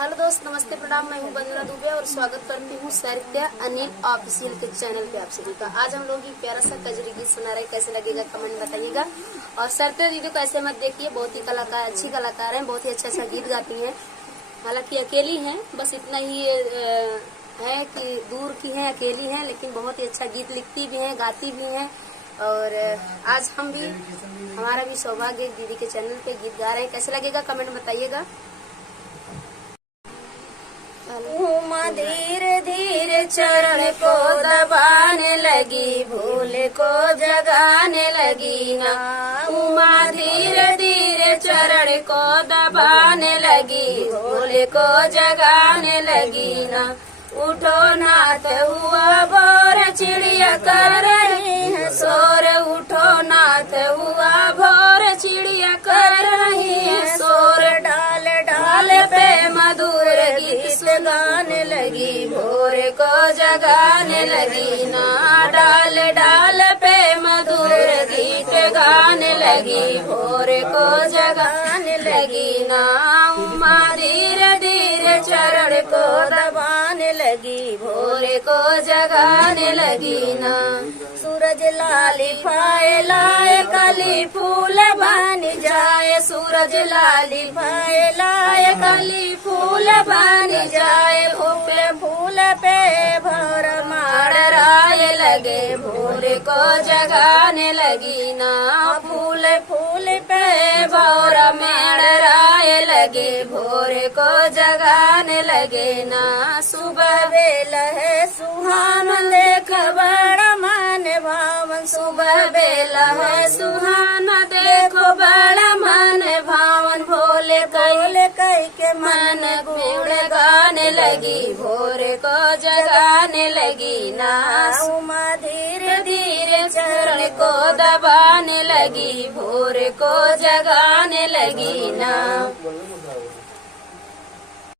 Hello दोस्त, नमस्ते, प्रणाम। मैं हूं वंदना दुबे और स्वागत करती हूं साहित्य अनिल ऑफिशियल के चैनल पे आप सभी का। आज हम लोग एक प्यारा सा कजरी गीत सुना रहे, कैसे लगेगा कमेंट बताइएगा। और सरते दीदी को ऐसे मत देखिए, बहुत ही अच्छी कलाकार हैं, बहुत ही अच्छा गीत गाती हैं। हालांकि अकेली हैं, बस इतना ही है कि दूर की हैं, अकेली हैं, लेकिन बहुत ही अच्छा गीत लिखती भी हैं, गाती भी हैं। और आज हम भी, हमारा भी सौभाग्य दीदी के चैनल पे गीत गा रहे हैं। कैसे लगेगा कमेंट बताइएगा। उमा धीरे धीरे चरण को दबाने लगी, भूल को जगाने लगी ना। उमा धीरे धीरे चरण को दबाने लगी, भूल को जगाने लगी ना। उठो नाथ हुआ भोर, चिड़िया कर रही है शोर। उठो नाथ हुआ भोर, चिड़िया कर रही है शोर। डाल डाल पे मधुर गीत गाने लगी, भोर को जगाने लगी ना। डाल डाल पे मधुर गीत गाने लगी, भोर को जगाने लगी ना। उमा धीरे धीरे चरण को दबाने लगी, भोर को जगाने लगी ना। सूरज लाली फाए लाए, कली फूल बन जाए। सूरज लाली फाए लाए, कली फूल बन जाए। फूल फूल पे भर मार राय लगे, भोर को जगाने लगी ना। फूल फूल पे भौर मेड़ राय लगे, भोर को जगाने लगे ना। सुबह बेला है सुहावन, देख बड़ा मन भावन। सुबह बेला है सुहाना, देखो बड़ा मन भावन। भोले कई के मन गुण गाने लगी, भोर को जगाने लगी ना। उमा धीरे धीरे चरण को दबाने लगी, भोर को जगाने लगी ना।